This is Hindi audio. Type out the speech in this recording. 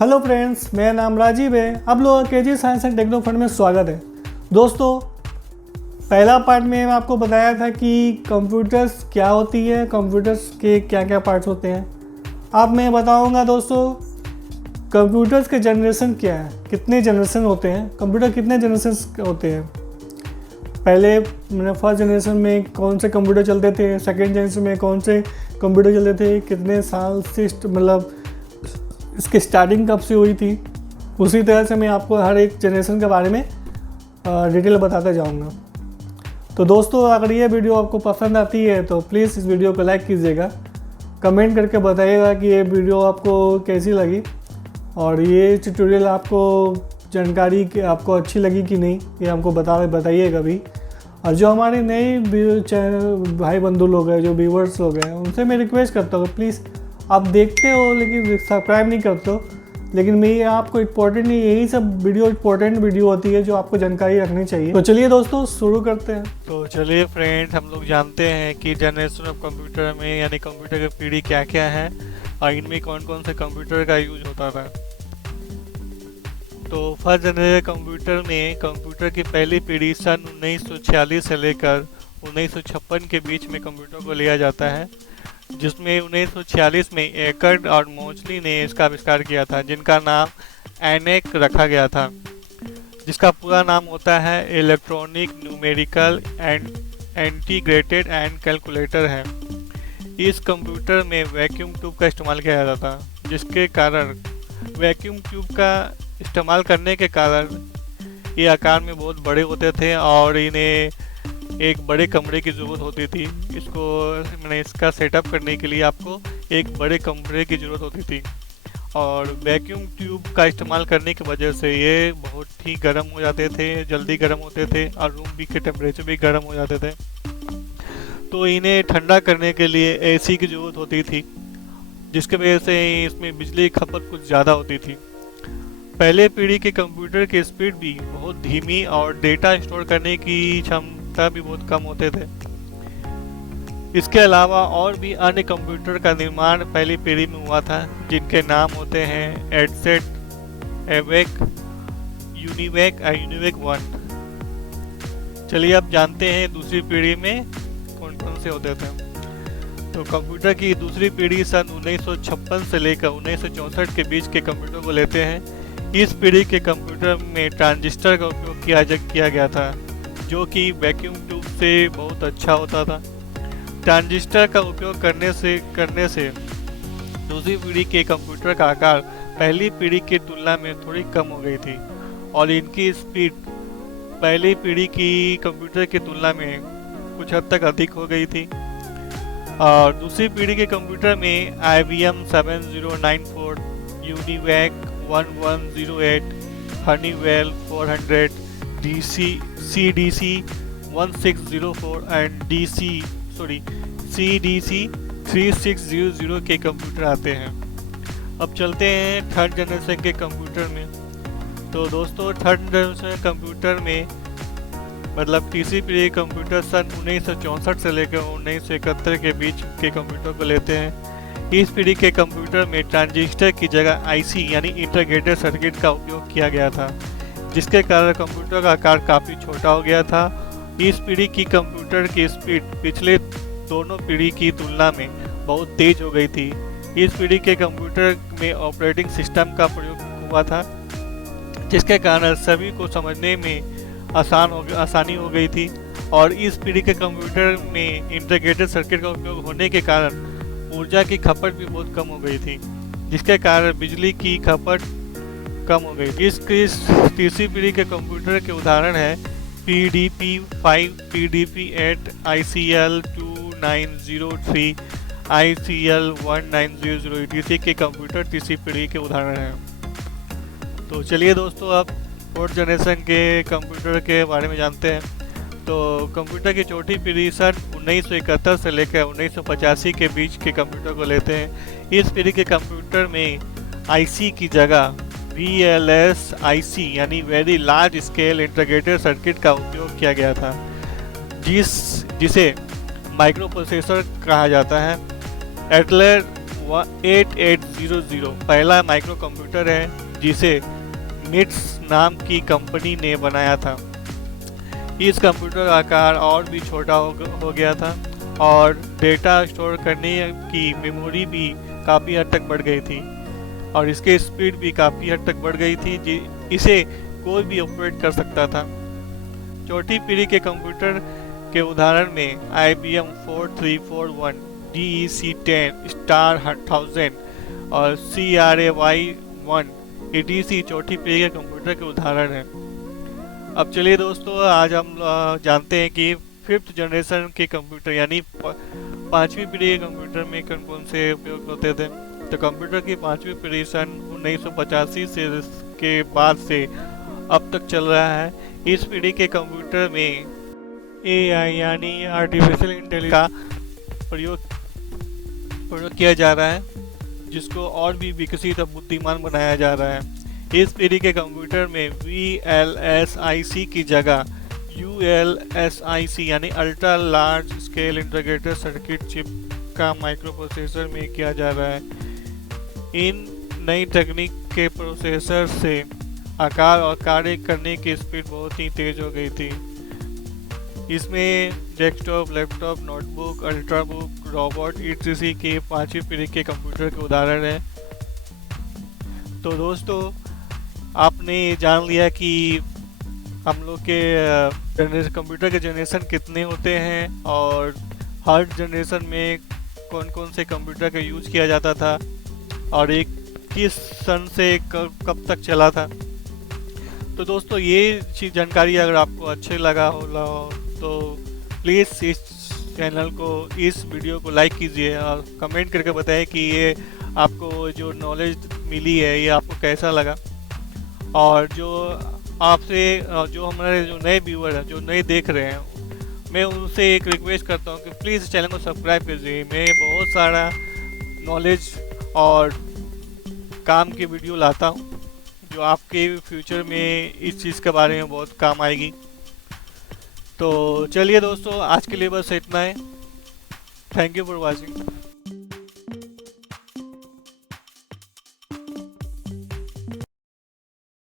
हेलो फ्रेंड्स, मेरा नाम राजीव है। आप लोगों का KG science and techno fund में स्वागत है। दोस्तों, पहला पार्ट में मैं आपको बताया था कि कंप्यूटर्स क्या होती है, कंप्यूटर्स के क्या क्या पार्ट्स होते हैं। अब मैं बताऊंगा दोस्तों कंप्यूटर्स के जनरेशन क्या है, कितने जनरेशन होते हैं, कंप्यूटर कितने जनरेशन होते हैं। पहले मैंने फर्स्ट जनरेशन में कौन से कंप्यूटर चलते थे, सेकेंड जनरेशन में कौन से कंप्यूटर चलते थे, कितने साल से मतलब इसकी स्टार्टिंग कब से हुई थी। उसी तरह से मैं आपको हर एक जनरेशन के बारे में डिटेल बताता जाऊंगा। तो दोस्तों, अगर ये वीडियो आपको पसंद आती है तो प्लीज़ इस वीडियो को लाइक कीजिएगा, कमेंट करके बताइएगा कि ये वीडियो आपको कैसी लगी और ये ट्यूटोरियल आपको जानकारी आपको अच्छी लगी कि नहीं, ये हमको बताइएगा भी। और जो हमारे नए भाई बंधु लोग हैं, जो व्यूवर्स लोग हैं, उनसे मैं रिक्वेस्ट करता हूँ प्लीज़, आप देखते हो लेकिन सब्सक्राइब नहीं करते हो। लेकिन मैं आपको इम्पोर्टेंट नहीं, यही सब वीडियो इम्पोर्टेंट वीडियो होती है जो आपको जानकारी रखनी चाहिए। तो चलिए दोस्तों शुरू करते हैं। तो चलिए फ्रेंड्स, हम लोग जानते हैं कि जनरेशन ऑफ कंप्यूटर में यानी कंप्यूटर की पीढ़ी क्या क्या है और इनमें कौन कौन से कंप्यूटर का यूज होता था। तो फर्स्ट जनरेशन कंप्यूटर में कंप्यूटर की पहली पीढ़ी सन 1946 से लेकर 1956 के बीच में कंप्यूटर को लिया जाता है, जिसमें 1946 में एकर्ड और मोचली ने इसका आविष्कार किया था, जिनका नाम एनेक रखा गया था, जिसका पूरा नाम होता है electronic numerical and integrated and calculator है। इस कंप्यूटर में वैक्यूम ट्यूब का इस्तेमाल किया जाता था, जिसके कारण वैक्यूम ट्यूब का इस्तेमाल करने के कारण ये आकार में बहुत बड़े होते थे और इन्हें एक बड़े कमरे की ज़रूरत होती थी। इसका सेटअप करने के लिए आपको एक बड़े कमरे की ज़रूरत होती थी और वैक्यूम ट्यूब का इस्तेमाल करने की वजह से ये बहुत ही गर्म हो जाते थे, जल्दी गर्म होते थे और रूम भी के टेम्परेचर भी गर्म हो जाते थे। तो इन्हें ठंडा करने के लिए एसी की ज़रूरत होती थी, जिसकी वजह से इसमें बिजली की खपत कुछ ज़्यादा होती थी। पहले पीढ़ी के कंप्यूटर की स्पीड भी बहुत धीमी और डेटा स्टोर करने की क्षमता भी बहुत कम होते थे। इसके अलावा और भी अन्य कंप्यूटर का निर्माण पहली पीढ़ी में हुआ था, जिनके नाम होते हैं एडसेट, एवेक, यूनिवेक और यूनिवेक 1। चलिए अब जानते हैं दूसरी पीढ़ी में कौन कौन से होते थे। तो कंप्यूटर की दूसरी पीढ़ी सन 1956 से लेकर 1964 के बीच के कंप्यूटर को लेते हैं। इस पीढ़ी के कंप्यूटर में ट्रांजिस्टर का उपयोग किया गया था, जो कि वैक्यूम ट्यूब से बहुत अच्छा होता था। ट्रांजिस्टर का उपयोग करने से दूसरी पीढ़ी के कंप्यूटर का आकार पहली पीढ़ी की तुलना में थोड़ी कम हो गई थी और इनकी स्पीड पहली पीढ़ी की कंप्यूटर की तुलना में कुछ हद तक अधिक हो गई थी। और दूसरी पीढ़ी के कंप्यूटर में IBM 7094, UNIVAC 1108, Honeywell 400, CDC 1604 and CDC 3600 के कंप्यूटर आते हैं। अब चलते हैं थर्ड जनरेशन के कंप्यूटर में। तो दोस्तों, थर्ड जनरेशन कंप्यूटर में मतलब तीसरी पीढ़ी कंप्यूटर सन 1964 से लेकर 1971 के बीच के कंप्यूटर को लेते हैं। इस पीढ़ी के कंप्यूटर में ट्रांजिस्टर की जगह IC यानी इंटीग्रेटेड सर्किट का उपयोग किया गया था, जिसके कारण कंप्यूटर का आकार काफ़ी छोटा हो गया था। इस पीढ़ी की कंप्यूटर की स्पीड पिछले दोनों पीढ़ी की तुलना में बहुत तेज हो गई थी। इस पीढ़ी के कंप्यूटर में ऑपरेटिंग सिस्टम का प्रयोग हुआ था, जिसके कारण सभी को समझने में आसानी हो गई थी। और इस पीढ़ी के कंप्यूटर में इंटीग्रेटेड सर्किट का उपयोग होने के कारण ऊर्जा की खपत भी बहुत कम हो गई थी, जिसके कारण बिजली की खपत कम हो गई। इस तीसरी पीढ़ी के कंप्यूटर के उदाहरण है PDP-5, PDP-8, ICL 2903, ICL 1900 etc. के कंप्यूटर तीसरी पीढ़ी के उदाहरण हैं। तो चलिए दोस्तों, अब फोर्थ जनरेशन के कंप्यूटर के बारे में जानते हैं। तो कंप्यूटर की चौथी पीढ़ी सन 1971 से लेकर 1985 के बीच के कंप्यूटर को लेते हैं। इस पीढ़ी के कंप्यूटर में IC की जगह VLSIC यानी very large scale integrated circuit का उपयोग किया गया था, जिसे माइक्रो प्रोसेसर कहा जाता है। एडलर 8800 पहला माइक्रो कंप्यूटर है जिसे मिट्स नाम की कंपनी ने बनाया था। इस कंप्यूटर का आकार और भी छोटा हो गया था और डेटा स्टोर करने की मेमोरी भी काफ़ी हद तक बढ़ गई थी और इसके स्पीड भी काफ़ी हद तक बढ़ गई थी इसे कोई भी ऑपरेट कर सकता था। चौथी पीढ़ी के कंप्यूटर के उदाहरण में IBM 4341, DEC-10, स्टार 1000 और CRAY1 EDC चौथी पीढ़ी के कंप्यूटर के उदाहरण हैं। अब चलिए दोस्तों, आज हम जानते हैं कि फिफ्थ जनरेशन के कंप्यूटर यानी पांचवी पीढ़ी के कंप्यूटर में कौन कौन से उपयोग होते थे। तो कंप्यूटर की पांचवी पीढ़ी सन 1985 से के बाद से अब तक चल रहा है। इस पीढ़ी के कंप्यूटर में AI यानी आर्टिफिशियल इंटेलिजेंस का प्रयोग किया जा रहा है, जिसको और भी विकसित और बुद्धिमान बनाया जा रहा है। इस पीढ़ी के कंप्यूटर में VLSIC की जगह ULSIC यानी ultra large scale integrated circuit chip का माइक्रो प्रोसेसर में किया जा रहा है। इन नई तकनीक के प्रोसेसर से आकार और कार्य करने की स्पीड बहुत ही तेज हो गई थी। इसमें desktop, laptop, notebook, ultrabook, robot etc के पांचवी पीढ़ी के कंप्यूटर के उदाहरण हैं। तो दोस्तों, आपने जान लिया कि हम लोग के कंप्यूटर के जनरेशन कितने होते हैं और हर जनरेशन में कौन कौन से कंप्यूटर का यूज किया जाता था और एक किस सन से कब तक चला था। तो दोस्तों, ये चीज़ जानकारी अगर आपको अच्छे लगा हो तो प्लीज़ इस चैनल को, इस वीडियो को लाइक कीजिए और कमेंट करके बताएं कि ये आपको जो नॉलेज मिली है ये आपको कैसा लगा। और जो आपसे जो हमारे जो नए व्यूअर हैं, जो नए देख रहे हैं, मैं उनसे एक रिक्वेस्ट करता हूँ कि प्लीज़ चैनल को सब्सक्राइब कीजिए। मैं बहुत सारा नॉलेज और काम की वीडियो लाता हूँ जो आपके फ्यूचर में इस चीज़ के बारे में बहुत काम आएगी। तो चलिए दोस्तों, आज के लिए बस इतना है। Thank you for watching.